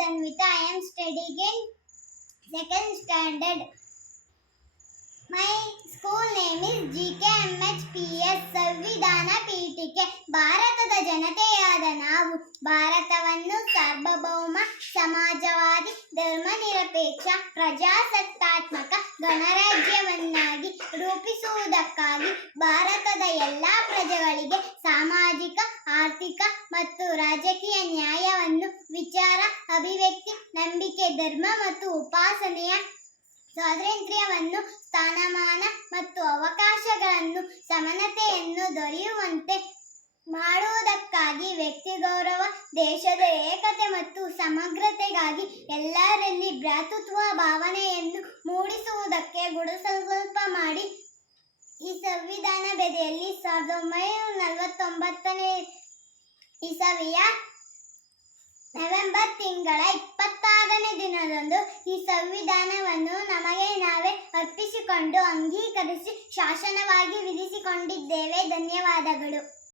Danvita. I am studying in second standard. My school name is GKMHPS. ಸಂವಿಧಾನ ಪೀಠಿಕೆ. ಭಾರತದ ಜನತೆಯಾದ ನಾವು ಭಾರತವನ್ನು ಸಾರ್ವಭೌಮ, ಸಮಾಜವಾದಿ, ಧರ್ಮನಿರಪೇಕ್ಷ, ಪ್ರಜಾಸತ್ತಾತ್ಮಕ ಗಣರಾಜ್ಯವನ್ನಾಗಿ ರೂಪಿಸುವುದಕ್ಕಾಗಿ ಭಾರತದ ಎಲ್ಲ ಪ್ರಜೆಗಳಿಗೆ ಸಾಮಾಜಿಕ, ಆರ್ಥಿಕ ಮತ್ತು ರಾಜಕೀಯ ನ್ಯಾಯವನ್ನು, ವಿಚಾರ, ಅಭಿವ್ಯಕ್ತಿ, ನಂಬಿಕೆ, ಧರ್ಮ ಮತ್ತು ಉಪಾಸನೆಯ ಸ್ವಾತಂತ್ರ್ಯವನ್ನು, ಸ್ಥಾನಮಾನ ಮತ್ತು ಅವಕಾಶಗಳನ್ನು, ಸಮಾನತೆಯನ್ನು ದೊರೆಯುವಂತೆ ಮಾಡುವುದಕ್ಕಾಗಿ ವ್ಯಕ್ತಿ ಗೌರವ, ದೇಶದ ಏಕತೆ ಮತ್ತು ಸಮಗ್ರತೆಗಾಗಿ ಎಲ್ಲರಲ್ಲಿ ಭ್ರಾತೃತ್ವ ಭಾವನೆಯನ್ನು ಮೂಡಿಸುವುದಕ್ಕೆ ಗೂಢಸಂಕಲ್ಪ ಮಾಡಿ ಈ ಸಂವಿಧಾನ ಬೆದೆಯಲ್ಲಿ 1949ನೇ ಇಸವಿಯ ನವೆಂಬರ್ ತಿಂಗಳ 26ನೇ ದಿನದಂದು ಈ ಸಂವಿಧಾನವನ್ನು ನಮಗೆ ನಾವೇ ಅರ್ಪಿಸಿಕೊಂಡು ಅಂಗೀಕರಿಸಿ ಶಾಸನವಾಗಿ ವಿಧಿಸಿಕೊಂಡಿದ್ದೇವೆ. ಧನ್ಯವಾದಗಳು.